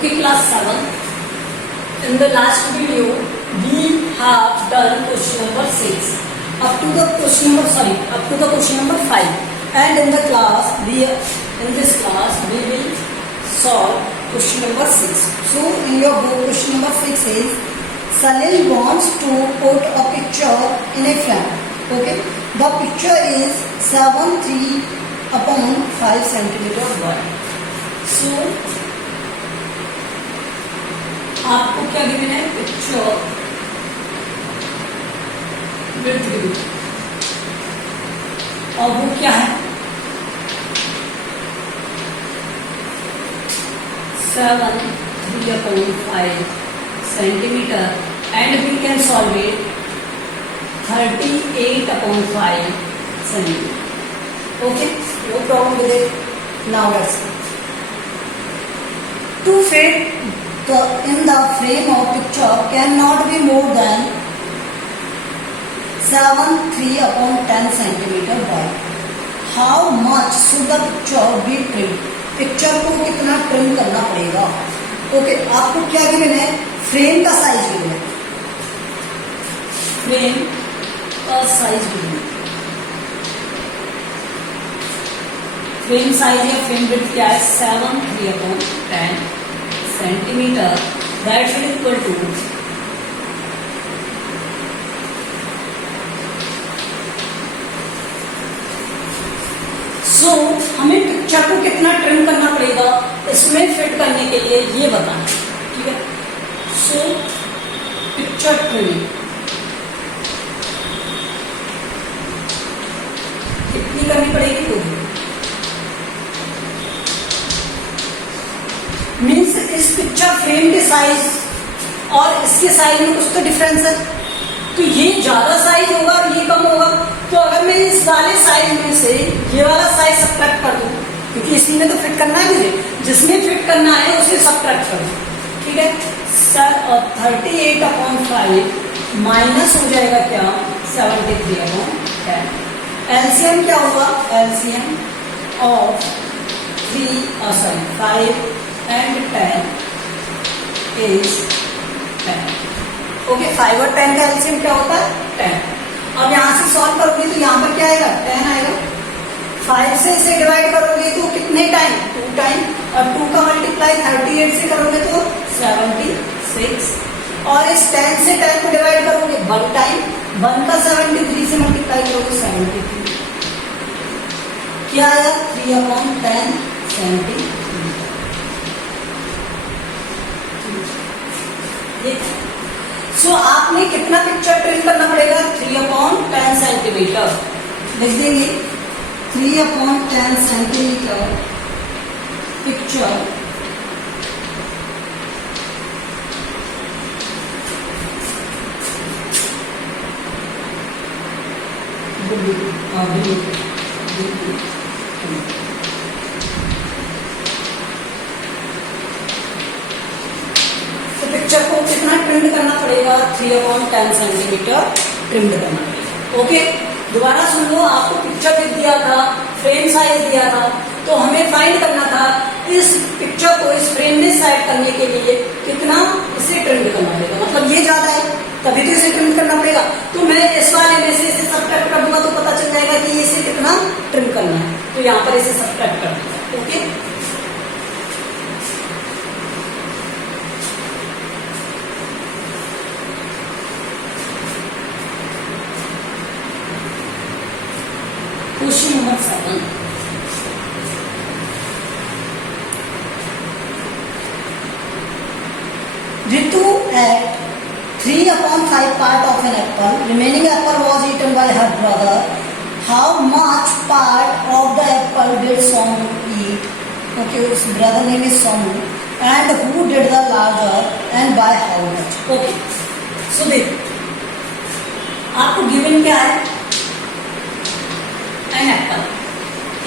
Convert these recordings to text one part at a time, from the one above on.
Okay, class 7. In the last video, we have done question number 6 up to the question number 5. And in this class, we will solve question number 6. So, in your book, question number 6 is Salil wants to put a picture in a frame. Okay, the picture is 7.3/5 centimeter wide. So, आपको क्या given है? Picture width given और वो क्या है? 7.3/5 centimeter and we can solve it 38/5 centimeter. Okay, no problem with it. Now let's see. To fit in the frame of picture cannot be more than 7.3/10 centimeter wide. How much should the picture be trimmed? Picture को कितना trim करना पड़ेगा? Okay, आपको क्या given है? Frame का size given है, frame का साइज गिवन है। फ्रेम साइज या फ्रेम विड्थ क्या है? 7.3/10 centimetre. That is equal to so हमें पिक्चर को कितना ट्रिम करना पड़ेगा इसमें फिट करने के लिए ये बताना, ठीक है? सो पिक्चर ट्रिमिंग कितनी करनी पड़ेगी? वो मीन्स इस पिक्चर फ्रेम के साइज और इसके साइज में कुछ तो डिफरेंस है, तो ये ज्यादा साइज होगा और ये कम होगा। तो अगर मैं इस वाले साइज में से ये वाला साइज सब्ट्रैक्ट कर दूं, क्योंकि इसी में तो फिट करना है मुझे, जिसमें फिट करना है उसे सब्ट्रैक्ट कर दूं, ठीक है? सर 38/5 माइनस हो जाएगा क्या? 73/10. एलसीएम क्या होगा? LCM of 5 and 10 is 10. Okay, 5 और 10 का एलसीएम क्या होता है? 10. अब यहां से सॉल्व करोगे तो यहां पर क्या आएगा? 10 आएगा. 5 से इसे डिवाइड करोगे तो कितने टाइम? 2 टाइम. और 2 का मल्टीप्लाई 38 से करोगे तो 76. और इस 10 से 10 को डिवाइड करोगे 1 टाइम. 1 का 73 से मल्टीप्लाई करोगे 73. क्या आया? 3/10 सेंटीमीटर. सो आपने कितना पिक्चर ट्रिम करना पड़ेगा? 3/10 सेंटीमीटर. लिख देंगे 3/10 सेंटीमीटर पिक्चर पिक्चर को कितना ट्रिम्ड करना पड़ेगा? 3/10 सेंटीमीटर ट्रिम्ड करना पड़ेगा. ओके, दोबारा सुन लो. आपको पिक्चर भी दिया था, फ्रेम साइज दिया था, तो हमें फाइंड करना था इस पिक्चर को इस फ्रेम में सेट करने के लिए कितना इसे ट्रिम्ड करना पड़ेगा. मतलब ये ज्यादा है तभी तो इसे ट्रिम करना पड़ेगा. तो मैं इस वाले में से इसे सब्ट्रैक्ट कर दूंगा तो पता चल जाएगा कि इसे कितना ट्रिम करना है. तो यहाँ पर इसे सब्ट्रैक्ट कर दूंगा. Okay, question number 7. Ritu ate 3/5 part of an apple. Remaining apple was eaten by her brother. How much part of the apple did Somu eat? Okay, his brother name is Somu. And who did the larger and by how much? Okay, so देखो आपको given क्या है? An apple.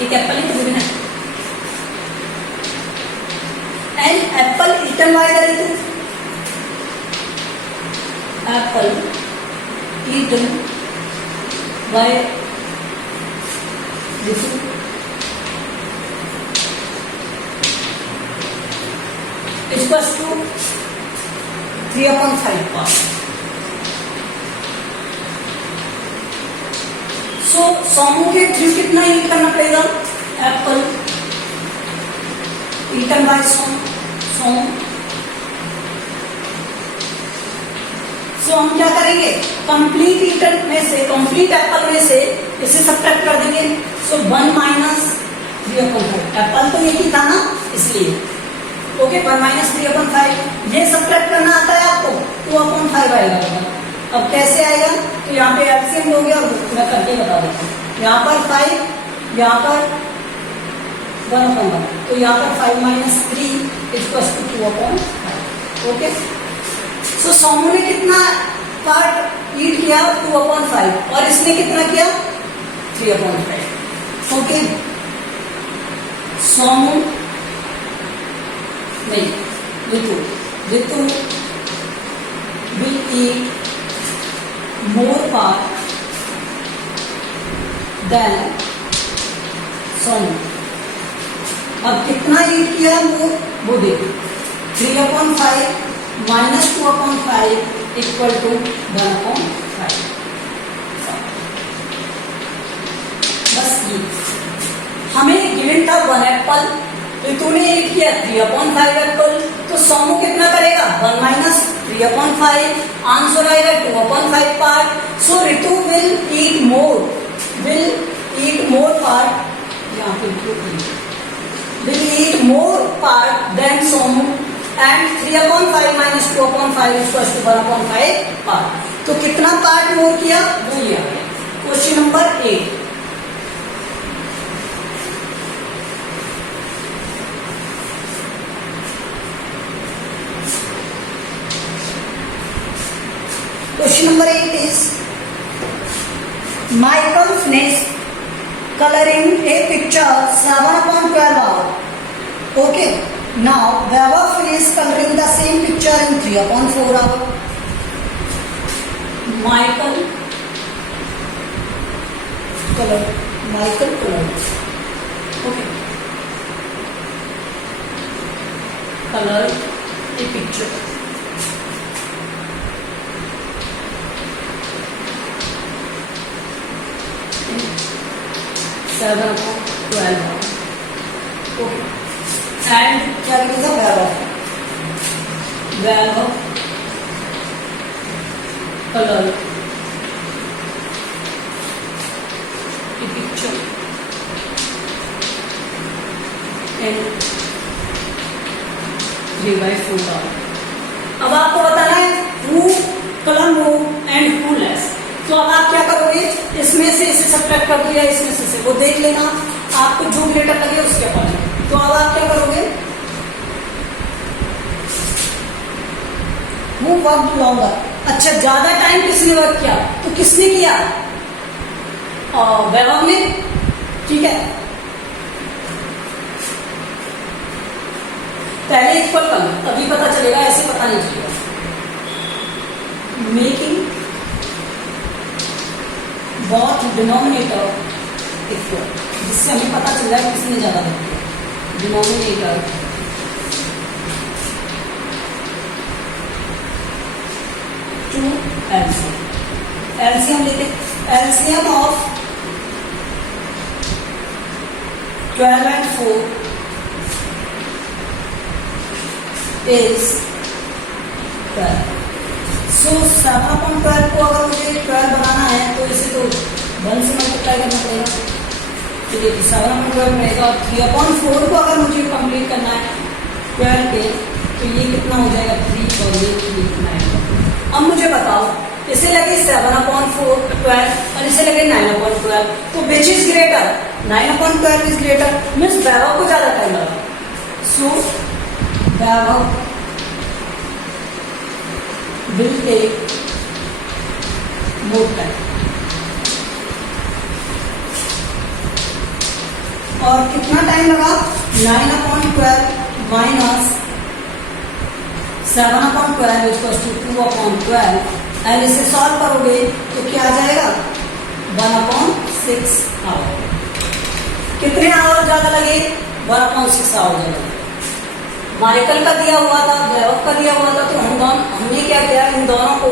एक apple ही तो given है. An apple eaten by the Ritu. Apple eaten by Ritu. Equals to 3/5 part. So Somu के through कितना ईट करना पड़ेगा? Apple eaten by Som. So हम क्या करेंगे? कंप्लीट ईटन में से, कंप्लीट एप्पल में से इसे सब्ट्रैक्ट कर देंगे। सो 1 माइनस 3/5, एप्पल तो एक ही था ना, इसलिए ओके 1 माइनस 3/5। ये सब्ट्रैक्ट करना आता है आपको? 2/5 आएगा। अब कैसे आएगा? तो यहाँ पे एलसीएम हो गया, मैं करके बता देता हूँ। यहाँ पर 5, यहाँ पर 1/1, तो यहाँ पर 5 माइनस 3 इक्वल्स टू 2/5। ओके, सो सोमू ने कितना पार्ट ईट किया? 2/5, और इसने कितना किया? 3/5। ओके, सोमू नहीं, Ritu will eat more part than Somu. अब कितना ईट किया वो देखो, 3/5 माइनस 2/5 इक्वल टू 1/5। बस ये हमें गिवन था 1 एप्पल, ऋतु ने ईट किया 3/5 एप्पल, तो सोमू कितना करेगा? 1 माइनस 3/5, आंसर आएगा 2/5 part. So Ritu will eat more part, यहाँ पे will eat more part than Somu, and 3/5 minus 2/5 is equals to 1/5 part। तो कितना पार्ट मोर किया वो ये आ गया। Question number 8, question number 8 is Michael finished coloring a picture 7/12 hours. Okay, now Vaibhav finished coloring the same picture in 3/4 hours. Michael colored. Okay, colored a picture. Okay. And क्या लिखेगा? Vaibhav color the picture in 3/4 hours। अब आपको बताना है who color more and who less। तो अब आप क्या करोगे? इसमें से इसे सब्ट्रैक्ट कर दिया, इसमें से वो देख लेना, आपको जो ग्रेटर लगे उसके अकॉर्डिंग। तो अब आप क्या करोगे? वो वर्क लॉन्गर। अच्छा, ज्यादा टाइम किसने वर्क किया? तो किसने किया? वैभव ने। ठीक है, पहले इक्वल कर लो, तभी पता चलेगा, ऐसे पता नहीं चलेगा। मेकिंग both denominator इक्वल, जिससे हमें पता चल रहा है किसने ज्यादा वर्क किया। Denominator to LCM. एलसीएम लेते, LCM of 12 and 4 is 12। So 7/12 को अगर मुझे 12 बनाना है तो इसे तो 1 से मल्टीप्लाई करना पड़ेगा। तो देखिए 7/12 रहेगा, और 3/4 को अगर मुझे कंप्लीट करना है 12 पे, तो ये कितना हो जाएगा? 3 और ये 9। अब मुझे बताओ, इसे लगे 7/12 और इसे लगे 9/12, तो which is greater? 9/12 is greater, means Vaibhav को ज्यादा टाइम लगा। सो वैभव will take more time। और कितना टाइम लगा? 9/12 माइनस 7/12 इक्वल्स टू 2/12, एंड इसे सॉल्व करोगे तो क्या आ जाएगा? 1/6 आवर। कितने आवर ज्यादा लगे? 1/6 आवर ज्यादा लगे। माइकल का दिया हुआ था, वैभव का दिया हुआ था, तो हमने क्या किया, इन दोनों को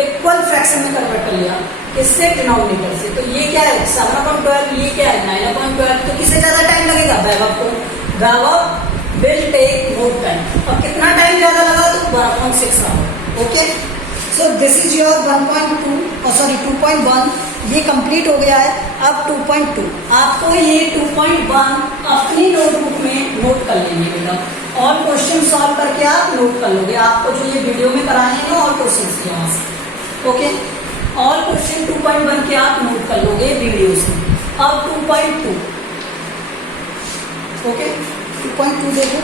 इक्वल फ्रैक्शन में कन्वर्ट कर लिया, इससे डिनोमिनेटर से। तो ये क्या है 7/12, ये क्या है 9/12। तो किसे ज्यादा टाइम लगेगा, वैभव को। Vaibhav will take more time. और कितना टाइम ज्यादा लगा, तो 1.6 hour. Okay, so this is your 2.1 ये कंप्लीट हो गया है। अब 2.2 आपको ये 2.1 अपनी नोटबुक में नोट कर लेंगे बेटा, और क्वेश्चन सॉल्व करके आप नोट कर लोगे। आपको जो ये वीडियो में कराए हैं और क्वेश्चन के यहाँ से, ओके, और क्वेश्चन 2.1 के आप नोट कर लोगे वीडियो से। अब 2.2, ओके, 2.2 देखो।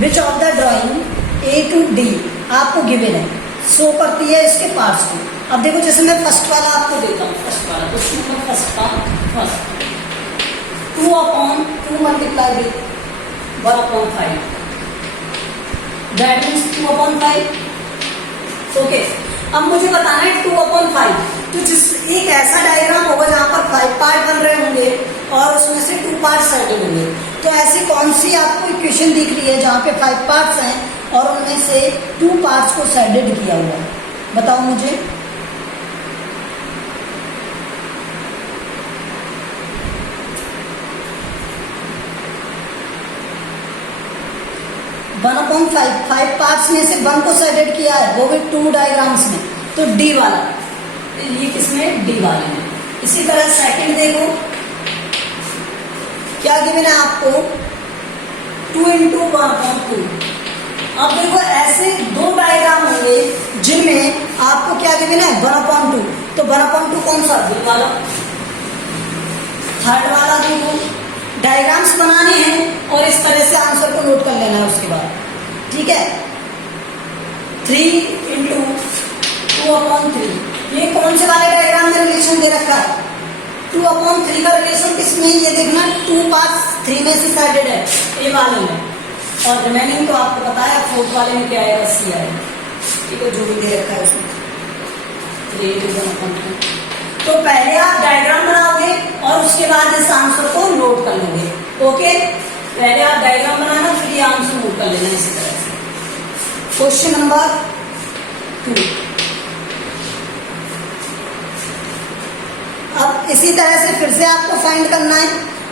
Which of the drawing A to D आपको गिवन है, शो करती है इसके पार्ट्स को। अब देखो, जैसे मैं फर्स्ट वाला आपको देता हूँ, फर्स्ट वाला क्वेश्चन नंबर फर्स्ट का first 2/2 multiply with 1/5, that means 2/5। Okay, अब मुझे बताना है 2/5। तो जिस एक ऐसा डायग्राम होगा जहां पर 5 पार्ट बन रहे होंगे और उसमें से 2 पार्ट साइडेड होंगे। तो ऐसी कौन सी आपको इक्वेशन दिख रही है जहां पे 5 पार्ट्स हैं और उनमें से 2 पार्ट्स को साइडेड किया हुआ है, बताओ मुझे। वन अपॉन 5 पार्ट्स में से 1 को साइडेड किया है, वो भी 2 डायग्राम्स में, तो डी वाला, ये किसमें, डी वाले में। इसी तरह सेकंड देखो, क्या गिवन है आपको, 2 × 1/2। अब देखो, ऐसे 2 डायग्राम होंगे जिनमें आपको क्या गिवन है, 1/2। तो 1/2 कौन सा, डी वाला। थर्ड वाला देखो, डायग्राम्स बनाने हैं और इस तरह से आंसर को नोट कर लेना है उसके बाद, ठीक है। 3 × 2/3, ये कौन से वाले डायग्राम में रिलेशन दे रखा है, 2/3 का रिलेशन किसमें, ये देखना 2 पार्ट्स 3 में से साइडेड है, ए वाले में, और रिमेनिंग तो आपको पता है 4th वाले में क्या आएगा, सी आएगा, ठीक है, जो भी दे रखा है उसमें 3 × 1/3। तो पहले आप डायग्राम बनाओगे और उसके बाद इस आंसर को नोट कर लोगे, ओके। पहले आप डायग्राम बनाना, फिर ये आंसर नोट कर लेना इसी तरह से। क्वेश्चन नंबर 2, अब इसी तरह से फिर से आपको फाइंड करना है।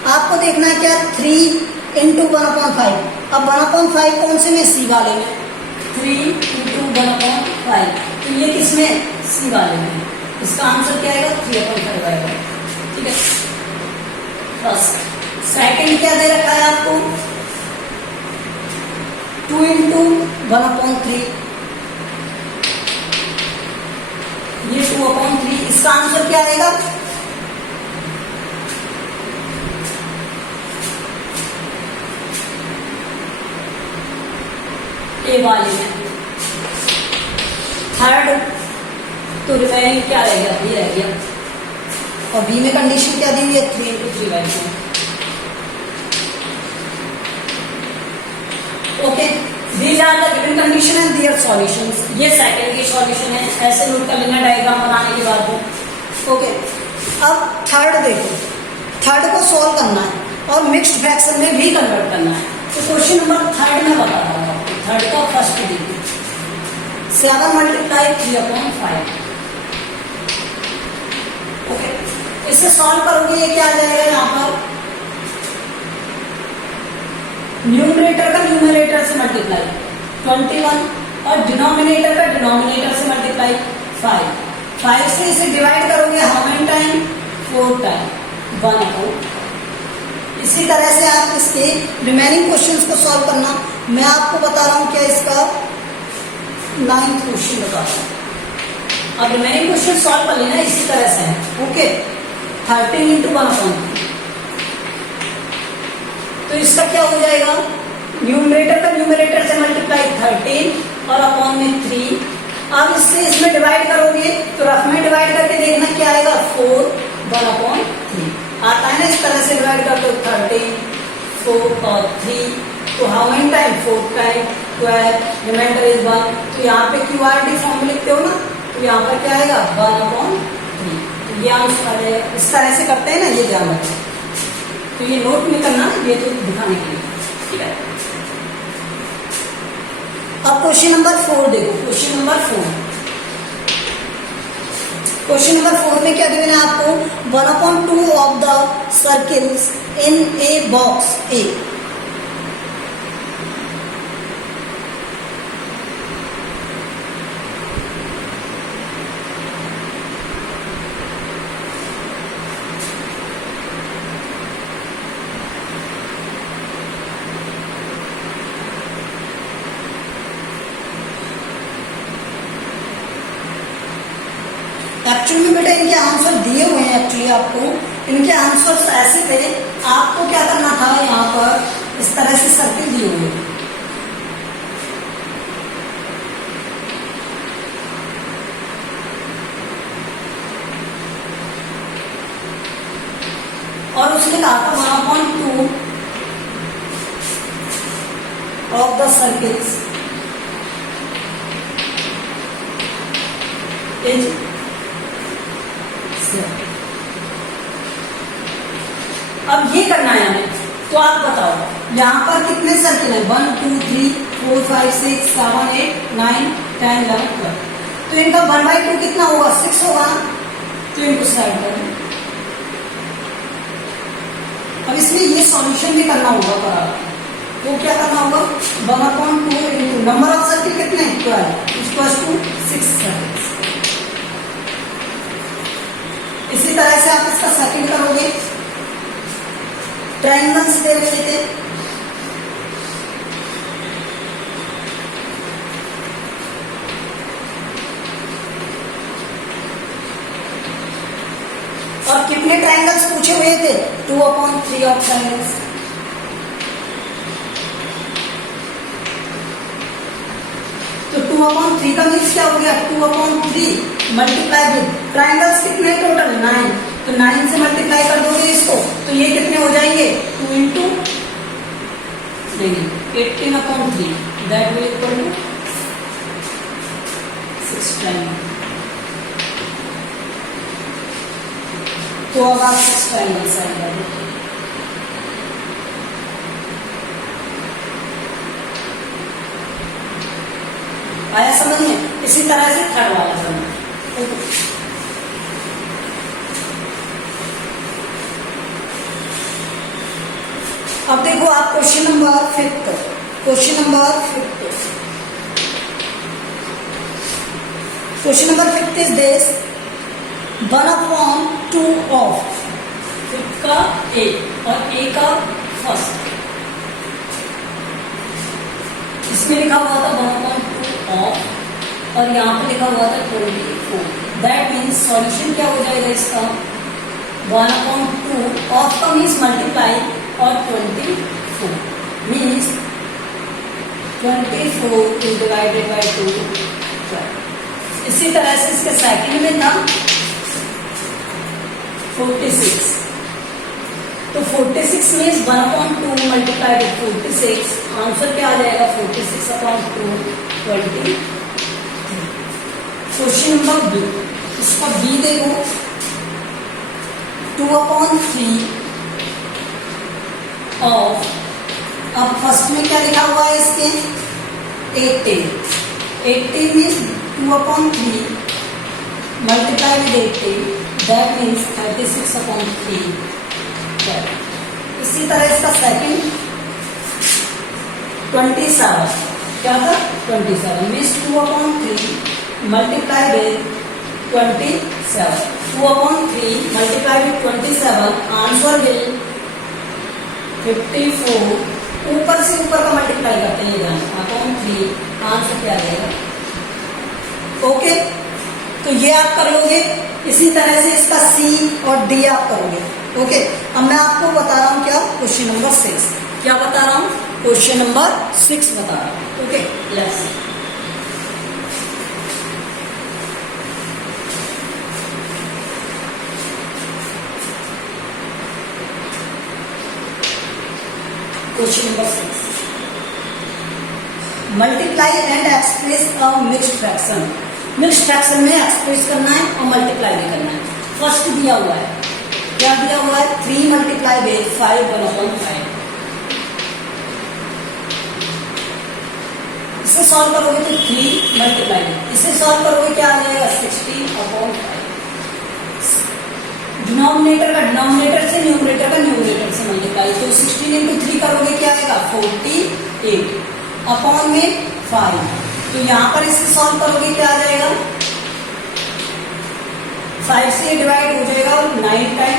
आपको देखना है क्या, 3 × 1/5। अब 1/5 कौन से में, सी वाले में, 3 × 1/5, तो ये किसमें, सी वाले में। इसका आंसर क्या आएगा, 3/5 आएगा, ठीक है। फर्स्ट, सेकंड क्या दे रखा है आपको, 2 × 1/3, ये 2/3, इसका आंसर क्या आएगा, ए वाले में। थर्ड, तो रिमेनिंग क्या रह गया, बी रह गया, और बी में कंडीशन क्या दी हुई है, 3 × 3/2। Okay, these are the given condition and their solutions. ये सेकंड की सॉल्यूशन है, ऐसे नोट कर लेना डायग्राम बनाने के बाद। ओके, अब थर्ड देखो, थर्ड को सॉल्व करना है और मिक्स्ड फ्रैक्शन में भी कन्वर्ट करना है। तो क्वेश्चन नंबर 3 में बता रहा हूँ, थर्ड का फर्स्ट देखिए, 7 × 3/5। ओके, इससे सॉल्व करोगे, ये क्या आ जाएगा, यहाँ पर न्यूमरेटर का न्यूमरेटर से मल्टीप्लाई 21 और डिनोमिनेटर का डिनोमिनेटर से मल्टीप्लाई 5 से इसे डिवाइड करोगे, हाउ मेनी टाइम, 4 टाइम, 1/4। इसी तरह से आप इसके रिमेनिंग क्वेश्चंस को सॉल्व करना। मैं आपको बता रहा हूं क्या, इसका 9th क्वेश्चन बता रहा हूं। अब रिमेनिंग क्वेश्चन सॉल्व कर लेना इसी तरह से, ओके। 13 × 1/3, तो इसका क्या हो जाएगा, न्यूमरेटर का न्यूमरेटर से मल्टीप्लाई 13 और अपॉन में 3। अब इससे इसमें डिवाइड करोगे तो रफ में डिवाइड करके देखना क्या आएगा, 4 1/3 आता है ना। इस तरह से डिवाइड कर दो, 13 4 और 3, तो how many time, 4 time, 12, remainder is 1। तो यहाँ पे क्यूआरटी फॉर्म लिखते हो ना, तो यहाँ पर क्या आएगा, 1/3। ये आंसर आ जाएगा। इस तरह से करते हैं ना, ये ध्यान रखें। तो ये नोट में करना, ये तो दिखाने के लिए, ठीक है। अब क्वेश्चन नंबर 4 देखो। क्वेश्चन नंबर 4, क्वेश्चन नंबर 4 में क्या गिवन है आपको? 1/2 of the circles in a box A. Actually में बेटा इनके आंसर दिए हुए हैं। एक्चुअली आपको इनके आंसर ऐसे थे, आपको क्या करना था, यहाँ पर इस तरह से सर्किल दिए हुए हैं। और उसने कहा था 1/2 ऑफ द सर्किल्स इज। अब ये करना है हमें, तो आप बताओ यहाँ पर कितने सर्किल है? 1 2 3 4 5 6 7 8 9 10 11 12। तो इनका 1/2 कितना होगा? 6 होगा ना। तो इनको साइड कर दो। अब इसमें ये सॉल्यूशन भी करना होगा पर तो क्या करना होगा? 1/2 इंटू नंबर ऑफ सर्किल कितने? 12 इक्वल टू 6 सर्किल। इसी तरह से आप इसका सेकंड करोगे। ट्रायंगल्स दे रहे थे, और कितने ट्रायंगल्स पूछे हुए थे? 2/3 ऑफ ट्रायंगल्स। तो 2/3 का मीन्स क्या हो गया? 2/3 मल्टीप्लाई विद ट्रायंगल्स कितने टोटल? 9। तो 9 से मल्टीप्लाई कर दोगे इसको, तो ये कितने हो जाएंगे? 2 into 18/3 that will equal to 6 triangle. तो अब आप 6 ट्रायंगल साइड कर दो। आया समझ में? इसी तरह से थर्ड वाला समझ। अब देखो आप question number 5। Question number 5, question number 5 is this 1/2 of 5 का ए और ए का फर्स्ट। इसमें लिखा हुआ था 1/2 ऑफ और यहाँ पे लिखा हुआ था 24। दैट मीन्स सॉल्यूशन क्या हो जाएगा इसका? 1/2 ऑफ का मीन्स मल्टीप्लाई और 24 मीन्स 24 इज डिवाइडेड बाय 2। इसी तरह से इसके सेकंड में था 46। तो 46 मीन्स 1/2 मल्टीप्लाई विद 46। आंसर क्या आ जाएगा? 46/2 20। क्वेश्चन नंबर बी, इसका बी देखो 2/3 ऑफ। अब फर्स्ट में क्या लिखा हुआ है इसके? 18। 18 means 2/3 multiply with 18 that means 36/3। इसी तरह इसका सेकंड 27। क्या था? 27 means 2/3 multiply with 27। 2/3 multiply with 27 answer will 54। ऊपर से ऊपर का मल्टीप्लाई करते हैं ध्यान, 3 आंसर क्या आ जाएगा? ओके, तो ये आप कर लोगे। इसी तरह से इसका सी और डी आप करोगे। ओके, अब मैं आपको बता रहा हूं क्या? Question number 6। क्या बता रहा हूं? क्वेश्चन नंबर 6 बता रहा हूं। Okay, yes. Question number 6, multiply and express a mixed fraction. Mixed fraction में एक्सप्रेस करना है और मल्टीप्लाई भी करना है। फर्स्ट दिया हुआ है, क्या दिया हुआ है, 3 मल्टीप्लाई विद 5 1/5। इसे सॉल्व करोगे तो 3 मल्टीप्लाई, इसे सॉल्व करोगे क्या आ जाएगा, 16/5। डिनोमिनेटर का डिनोमिनेटर से, न्यूमरेटर का न्यूमरेटर से मल्टीप्लाई, तो 16 इंटू 3 करोगे क्या आएगा, 48 अपॉन में 5। तो यहाँ पर इसे सॉल्व करोगे क्या आ जाएगा, 5 से डिवाइड हो जाएगा 9 टाइम,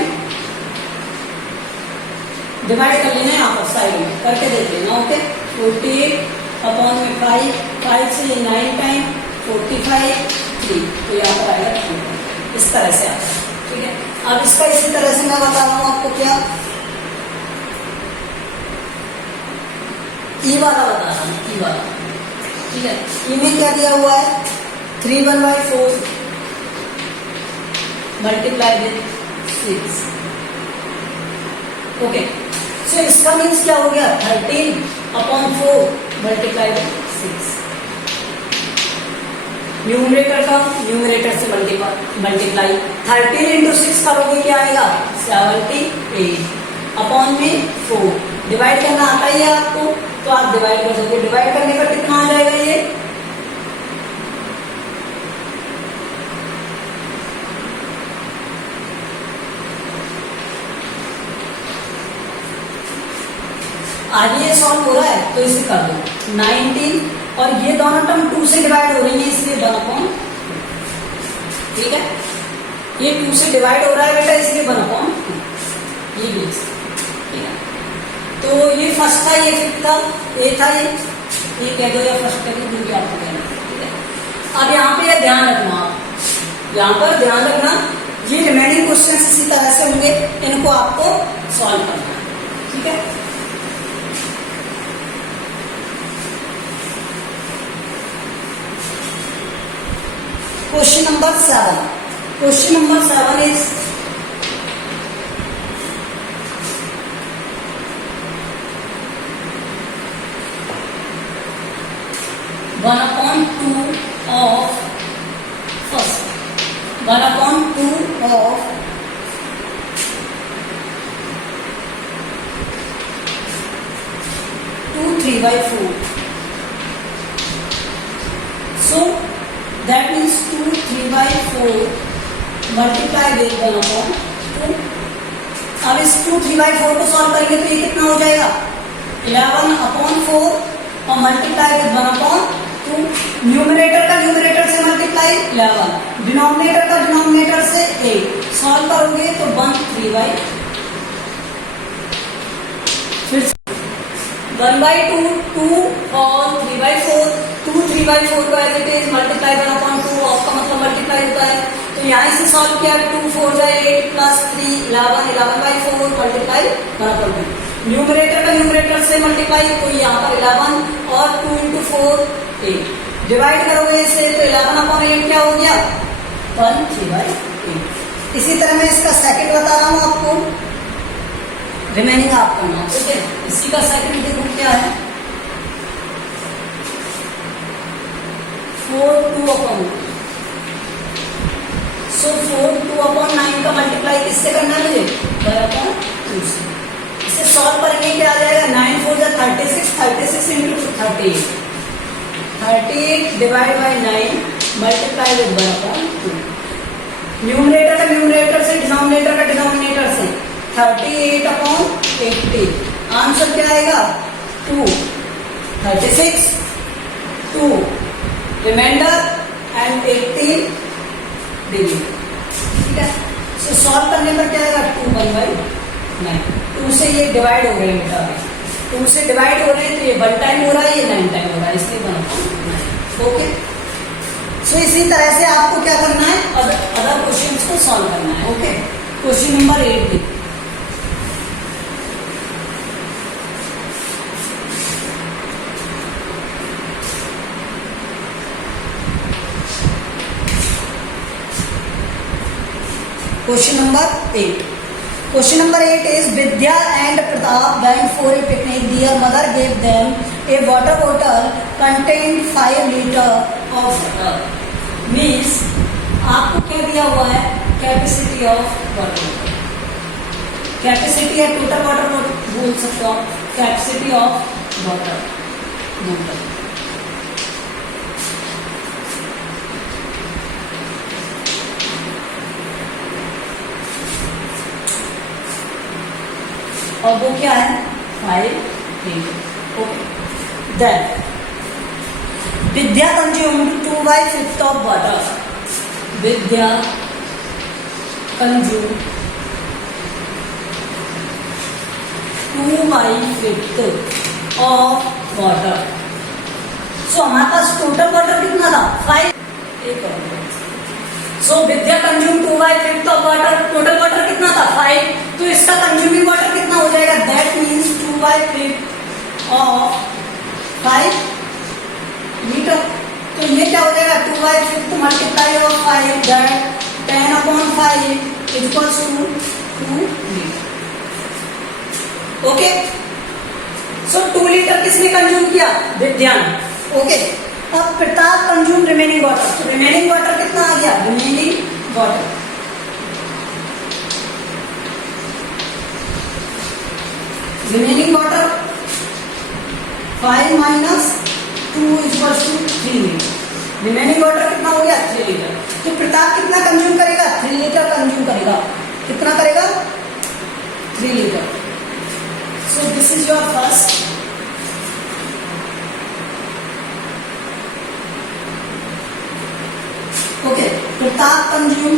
डिवाइड कर लेना यहाँ पर साइड में करके देख लेना। ओके, 48 अपॉन में 5 से 9 टाइम 45 3, तो यहाँ पर आएगा 3। इस तरह से आता है, ठीक है। अब इसका इसी तरह से मैं बता रहा हूं आपको, क्या ई वाला बता रहा हूं, ई वाला, ठीक है। ई में क्या दिया हुआ है, 3 1/4 मल्टीप्लाई विद 6। ओके, सो इसका मीन्स क्या हो गया, 13/4 मल्टीप्लाई विद 6। न्यूमरेटर का न्यूमरेटर से मल्टीप्लाई, 13 इंटू 6 करोगे क्या आएगा, 78 अपॉन में 4। डिवाइड करना आता ही है आपको, तो आप डिवाइड कर सकते हो। डिवाइड करने पर कितना आ जाएगा ये, आगे ये सॉल्व हो रहा है तो इसे कर दो 19, और ये दोनों टर्म 2 से डिवाइड हो रही है इसलिए 1/2, ठीक है। ये 2 से डिवाइड हो रहा है बेटा इसलिए 1/2, ये भी, ठीक है। तो ये फर्स्ट था, ये फिफ्थ था, ये था, ये कह दो या फर्स्ट कह दो, जो भी आपको कहना, ठीक है। अब यहाँ पे ये ध्यान रखना, आप यहाँ पर ध्यान रखना, ये रिमेनिंग क्वेश्चन इसी तरह से होंगे, इनको आपको सॉल्व करना है, ठीक है। Question number 7. Question number 7 is 1/2 of first 1/2 of 2 3/4. So that means 2 3/4 multiply with 1/2। अब इस 2 3/4 को सॉल्व करेंगे तो ये कितना हो जाएगा, 11/4 और मल्टीप्लाई विद 1/2। न्यूमरेटर का न्यूमरेटर से मल्टीप्लाई 11, डिनोमिनेटर का डिनोमिनेटर से 8। सॉल्व करोगे तो 1 3/, फिर 1/2 2 और 3/4, 2 3/4 को as it is multiply 1/2, of का मतलब मल्टीप्लाई होता है, तो यहाँ से सॉल्व किया 2 4 8 प्लस 3 11 11/4 मल्टीप्लाई 1/2। न्यूमरेटर का न्यूमरेटर से मल्टीप्लाई, तो यहाँ पर 11 और 2 इंटू 4 8। डिवाइड करोगे इसे तो 11/8 क्या हो गया, 1 3/8। इसी तरह मैं इसका सेकंड बता रहा हूँ आपको, रिमेनिंग आप करना, ठीक है। इसी का सेकंड देखो क्या है, 4 2/9। सो 4 2/9 का मल्टीप्लाई किससे करना है मुझे, 1/2 से। इसे सॉल्व करेंगे क्या आ जाएगा, 9 4 36, 36 into 38, 38 divide by 9 multiply with 1/2। Numerator का न्यूमरेटर से, डिनोमिनेटर का डिनोमिनेटर से, 38/80। आंसर क्या आएगा, 2 36 2 रिमाइंडर एंड 18 डिग्री, ठीक है। सो सॉल्व करने पर क्या आएगा, 2 1/9। 2 से ये डिवाइड हो रहे हैं बेटा, 2 से डिवाइड हो रहे हैं तो ये 1 टाइम हो रहा है, ये 9 टाइम हो रहा है, इसलिए 1/9। ओके, सो इसी तरह से आपको क्या करना है, अदर क्वेश्चंस को सॉल्व करना है। ओके, क्वेश्चन नंबर 8 भी Question number 8. Question number 8 is Vidya and Pratap went for a picnic. Their mother gave them a water bottle contained 5 liter of water. Means आपको क्या दिया हुआ है, कैपेसिटी ऑफ वाटर, कैपेसिटी है total water बोल सकते हो आप, कैपेसिटी ऑफ वाटर मोटर। और वो क्या है 5 litre. Okay then Vidya consumed 2/5 of water, Vidya consume 2/5 of water. So हमारे पास टोटल वाटर कितना था 5। So Vidya consume 2/5 of water, total water कितना था 5, तो इसका कंज्यूमिंग वाटर कितना हो जाएगा, दैट मीन्स 2/5 ऑफ 5 लीटर। तो ये क्या हो जाएगा 2/5 multiply of 5 that 10/5 equals to 2 litre. Okay so 2 litre किसने कंज्यूम किया, विद्या ने। ओके अब प्रताप कंज्यूम रिमेनिंग वाटर, तो रिमेनिंग वाटर कितना आ गया, remaining water remaining water 5 minus 2 equals to 3 litre. Remaining water कितना हो गया 3 लीटर। तो प्रताप कितना कंज्यूम करेगा 3 लीटर कंज्यूम करेगा, कितना करेगा 3 litre. So this is your first okay. Pratap consume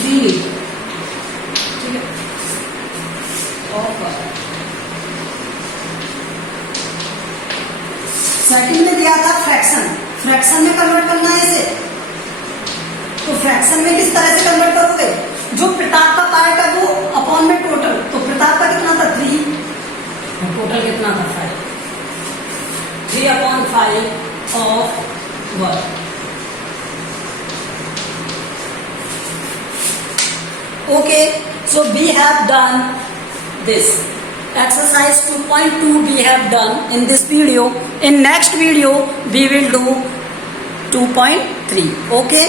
3 litre, ठीक है। और सेकंड में दिया था फ्रैक्शन, फ्रैक्शन में कन्वर्ट करना है इसे, तो फ्रैक्शन में किस तरह से कन्वर्ट करोगे, जो प्रताप का पार्ट है वो अपॉन में टोटल, तो प्रताप का कितना था 3 और टोटल कितना था 5, 3/5 of 1। Okay, so we have done this exercise 2.2 we have done in this video. In next video we will do 2.3. Okay.